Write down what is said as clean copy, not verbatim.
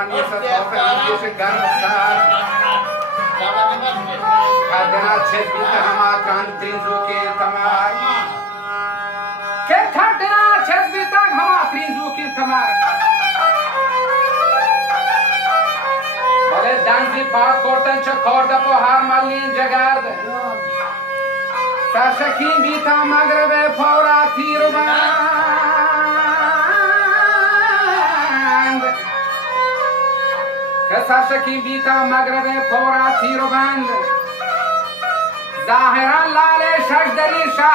من يستطوف عنديش الجنسار خدنا تشد بيتهما كان ترينزو كي تمار كي خدنا تشد بيتهما ترينزو كي تمار بله دانزی پاک کردن چه کرده پا هر ملین جگرد سرشکین بیتا مغرب پورا تیر بند که سرشکین بیتا مغرب پورا تیر بند ظاهرا لال شجدری شاهی